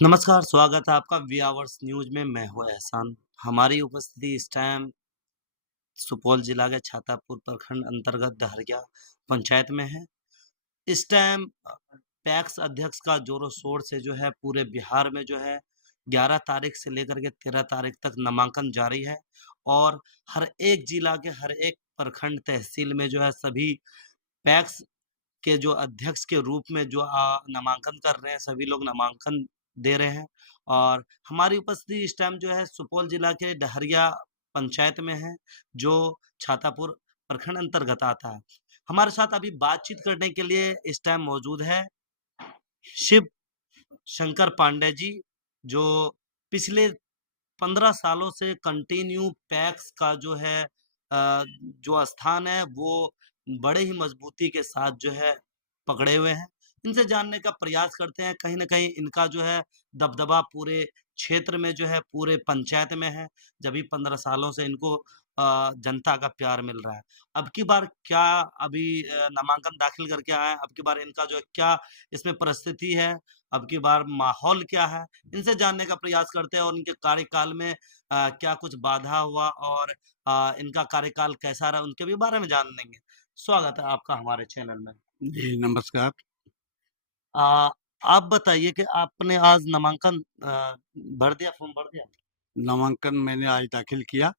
नमस्कार, स्वागत है आपका वी आवर्स न्यूज़ में। मैं हूँ एहसान। हमारी उपस्थिति इस टाइम सुपौल जिला के छातापुर प्रखंड अंतर्गत डहरिया पंचायत में है। इस टाइम पैक्स अध्यक्ष का ज़ोरों-शोर से जो है पूरे बिहार में जो है 11 तारीख से लेकर के 13 तारीख तक नामांकन जारी है और हर एक जिला के हर एक प्रखंड तहसील में जो है सभी पैक्स के जो अध्यक्ष के रूप में जो नामांकन कर रहे हैं, सभी लोग नामांकन दे रहे हैं और हमारी उपस्थिति इस टाइम जो है सुपौल जिला के डहरिया पंचायत में है, जो छातापुर प्रखंड अंतर्गत आता है। हमारे साथ अभी बातचीत करने के लिए इस टाइम मौजूद है शिव शंकर पांडे जी, जो पिछले 15 सालों से कंटिन्यू पैक्स का जो है जो स्थान है वो बड़े ही मजबूती के साथ जो है पकड़े हुए हैं। इनसे जानने का प्रयास करते हैं, कहीं न कहीं इनका जो है दबदबा पूरे क्षेत्र में जो है, पूरे पंचायत में है, जभी 15 सालों से इनको जनता का प्यार मिल रहा है। अब की बार क्या अभी नामांकन दाखिल करके आए हैं, अब की बार इनका जो है क्या इसमें परिस्थिति है, अब की बार माहौल क्या है? इनसे जानने का प्रयास करते हैं और इनके कार्यकाल में क्या कुछ बाधा हुआ और इनका कार्यकाल कैसा रहा, उनके भी बारे में जानेंगे। स्वागत है आपका हमारे चैनल में। जी, नमस्कार। अ, आप बताइए कि आपने आज नामांकन भर दिया, फॉर्म भर दिया? नामांकन मैंने आज दाखिल किया।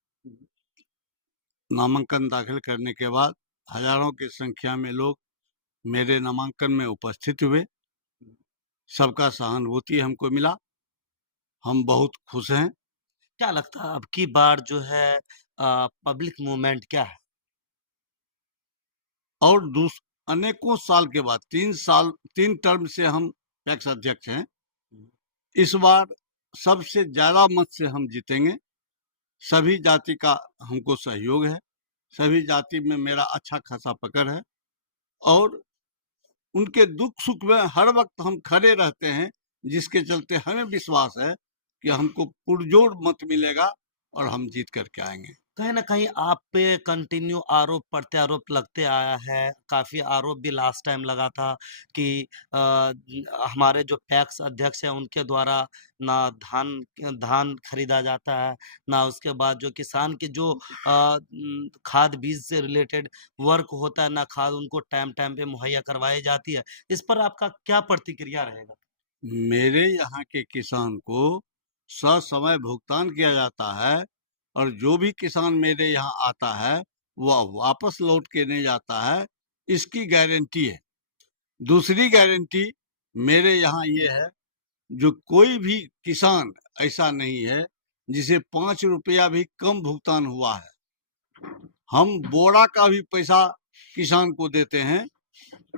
नामांकन दाखिल करने के बाद हज़ारों की संख्या में लोग मेरे नामांकन में उपस्थित हुए। सबका सहानुभूति हमको मिला। हम बहुत खुश हैं क्या लगता है अब की बार जो है पब्लिक मूवमेंट क्या है? और अनेकों साल के बाद 3 टर्म से हम पैक्स अध्यक्ष हैं। इस बार सबसे ज़्यादा मत से हम जीतेंगे। सभी जाति का हमको सहयोग है। सभी जाति में मेरा अच्छा खासा पकड़ है और उनके दुख-सुख में हर वक़्त हम खड़े रहते हैं, जिसके चलते हमें विश्वास है कि हमको पुरज़ोर मत मिलेगा और हम जीत कर के आएँगे। कहीं न कहीं आप पे कंटिन्यू आरोप-प्रत्यारोप लगते आया है। काफ़ी आरोप भी लास्ट टाइम लगा था कि हमारे जो पैक्स अध्यक्ष हैं उनके द्वारा ना धान धान खरीदा जाता है, ना उसके बाद जो किसान के जो खाद बीज से रिलेटेड वर्क होता है, ना खाद उनको टाइम-टाइम पे मुहैया करवाई जाती है। इस पर आपका क्या प्रतिक्रिया रहेगा? मेरे यहाँ के किसान को ससमय भुगतान किया जाता है और जो भी किसान मेरे यहाँ आता है, वह वापस लौट के नहीं जाता है, इसकी गारंटी है। दूसरी गारंटी मेरे यहाँ ये है, जो कोई भी किसान ऐसा नहीं है, जिसे ₹5 भी कम भुगतान हुआ है। हम बोरा का भी पैसा किसान को देते हैं,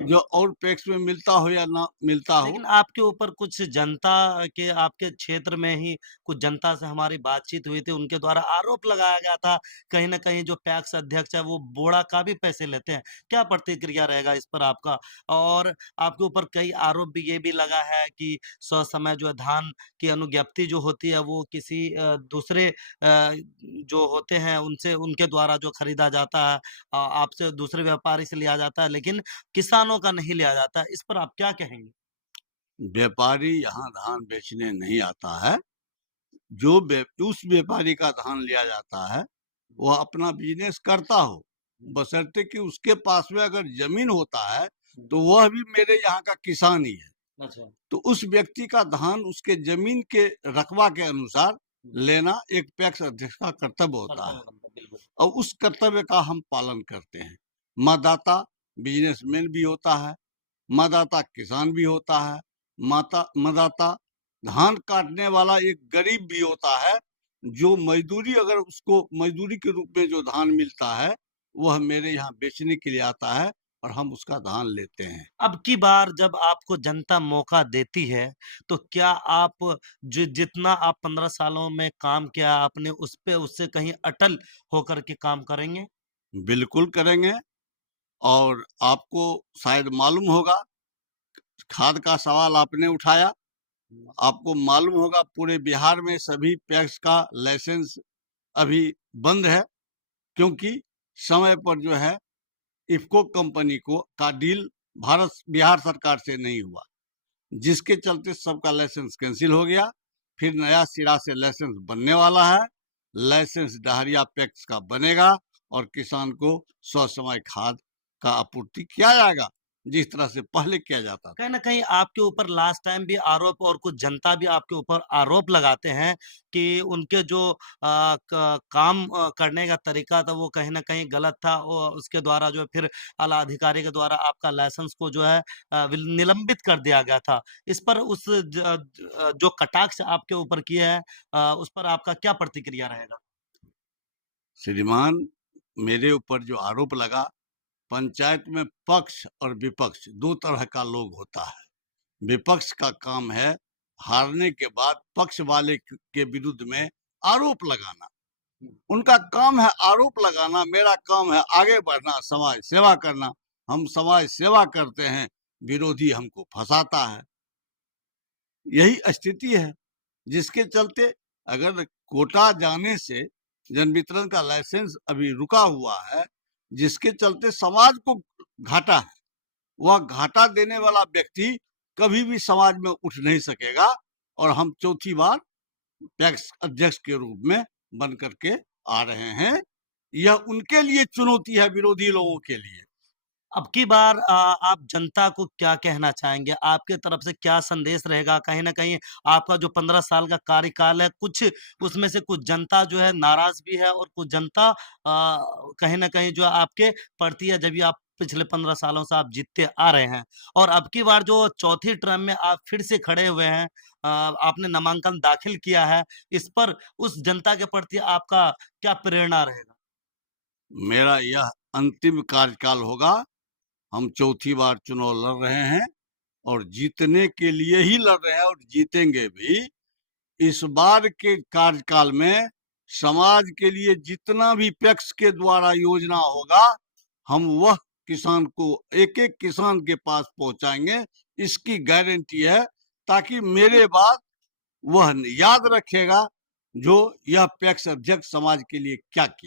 जो और पैक्स में मिलता हो या ना मिलता हो। लेकिन आपके ऊपर कुछ जनता के आपके क्षेत्र में ही कुछ जनता से हमारी बातचीत हुई थी, उनके द्वारा आरोप लगाया गया था, कहीं न कहीं जो पैक्स अध्यक्ष है वो बोड़ा का भी पैसे लेते हैं। क्या प्रतिक्रिया रहेगा इस पर आपका? और आपके ऊपर कई आरोप भी ये भी लगा है कि ससमय जो है धान की अनुज्ञप्ति जो होती है वो किसी दूसरे जो होते हैं उनसे उनके द्वारा जो खरीदा जाता है आपसे दूसरे व्यापारी से लिया जाता है, लेकिन किसानों का नहीं लिया जाता है। इस पर आप क्या कहेंगे? व्यापारी यहाँ धान बेचने नहीं आता है। जो उस व्यापारी का धान लिया जाता है, वह अपना बिजनेस करता हो, बशर्ते कि उसके पास में अगर जमीन होता है, तो वह भी मेरे यहाँ का किसान ही है। अच्छा। तो उस व्यक्ति का धान उसके जमीन के रकबा के अनुसार लेना एक पैक्स अध्यक्ष का कर्तव्य होता है कर्तव्य बनता है, बिल्कुल। और उस कर्तव्य का हम पालन करते हैं। मतदाता बिजनेसमैन भी होता है, मतदाता किसान भी होता है, माता मतदाता धान काटने वाला एक गरीब भी होता है, जो मजदूरी अगर उसको मजदूरी के रूप में जो धान मिलता है, वह मेरे यहाँ बेचने के लिए आता है और हम उसका धान लेते हैं। अब की बार जब आपको जनता मौका देती है, तो क्या आप जितना आप 15 सालों में काम किया आपने उस पे उससे कहीं अटल होकर के काम करेंगे? बिल्कुल करेंगे और आपको शायद मालूम होगा, खाद का सवाल आपने उठाया, आपको मालूम होगा पूरे बिहार में सभी पैक्स का लाइसेंस अभी बंद है, क्योंकि समय पर जो है इफ़को कंपनी को का डील बिहार सरकार से नहीं हुआ। जिसके चलते सबका लाइसेंस कैंसिल हो गया। फिर नया सिरा से लाइसेंस बनने वाला है। लाइसेंस डहरिया पैक्स का बनेगा और किसान को ससमय खाद का आपूर्ति किया जाएगा, जिस तरह से पहले किया जाता था। कहीं न कहीं आपके ऊपर लास्ट टाइम भी आरोप और कुछ जनता भी आपके ऊपर आरोप लगाते हैं कि उनके जो काम करने का तरीका था वो कहीं न कहीं गलत था और उसके द्वारा जो है फिर आला अधिकारी के द्वारा आपका लाइसेंस को जो है निलंबित कर दिया गया था। इस पर जो कटाक्ष आपके ऊपर किए हैं उस पर आपका क्या प्रतिक्रिया रहेगा? श्रीमान, मेरे ऊपर जो आरोप लगा, पंचायत में पक्ष और विपक्ष दो तरह का लोग होता है। विपक्ष का काम है हारने के बाद पक्ष वाले के विरुद्ध में आरोप लगाना। उनका काम है आरोप लगाना, मेरा काम है आगे बढ़ना, समाज सेवा करना। हम समाज सेवा करते हैं, विरोधी हमको फंसाता है। यही स्थिति है, जिसके चलते अगर कोटा जाने से जन वितरण का लाइसेंस अभी रुका हुआ है, जिसके चलते समाज को घाटा है। वह घाटा देने वाला व्यक्ति कभी भी समाज में उठ नहीं सकेगा और हम चौथी बार पैक्स अध्यक्ष के रूप में बन करके आ रहे हैं। यह उनके लिए चुनौती है, विरोधी लोगों के लिए। अब की बार आप जनता को क्या कहना चाहेंगे? आपके तरफ से क्या संदेश रहेगा? कहीं न कहीं आपका जो 15 साल का कार्यकाल है, कुछ उसमें से कुछ जनता जो है नाराज़ भी है और कुछ जनता कहीं न कहीं जो है आपके प्रति है, जब भी आप पिछले 15 सालों से आप जीतते आ रहे हैं और अब की बार जो चौथी टर्म में आप फिर से खड़े हुए हैं, आपने नामांकन दाखिल किया है, इस पर उस जनता के प्रति आपका क्या प्रेरणा रहेगा? मेरा यह अंतिम कार्यकाल होगा। हम चौथी बार चुनाव लड़ रहे हैं और जीतने के लिए ही लड़ रहे हैं और जीतेंगे भी। इस बार के कार्यकाल में समाज के लिए जितना भी पैक्स के द्वारा योजना होगा, हम वह किसान को एक-एक किसान के पास पहुंचाएंगे, इसकी गारंटी है। ताकि मेरे बाद वह याद रखेगा जो यह पैक्स अध्यक्ष समाज के लिए क्या किया।